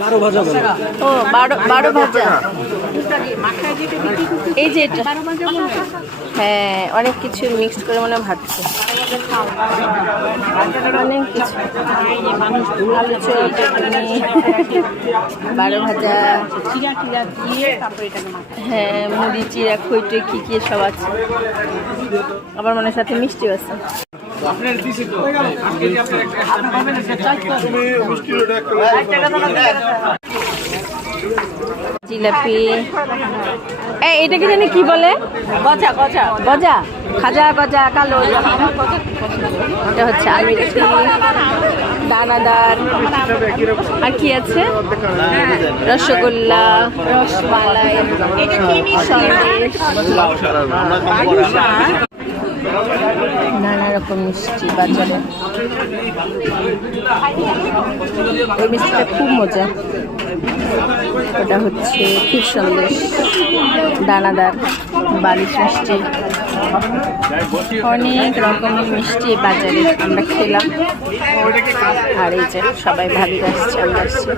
বারো ভাজা বলে। ও বারো ভাজা, এই যে এটা। হ্যাঁ, অনেক কিছু মিক্স করে মনে হয় ভাজছে, অনেক কিছু। আলু চপ, চাটনি, বারো ভাজা, হ্যাঁ মুড়ি, চিরা, খইটই কি কি সব আছে। আবার মনে হয় সাথে মিষ্টিও আছে। জিলাপি, এটাকে জানি কি বলে? গজা, গজা, গজা, খাজা, গজা, কালো। এটা হচ্ছে আমিরটি, দানাদার, আর কি আছে? রসগোল্লা, রসমালাই, সন্দেশ, নানা রকম মিষ্টি বাজারে। ওই মিষ্টিটা খুব মজা। ওটা হচ্ছে ক্ষীর সন্দেশ, দানাদার, বালিশ মিষ্টি, অনেক রকমের মিষ্টি বাজারে আমরা খেলাম। আর এই যে সবাই ভাবি আসছে, আমরা আসছি।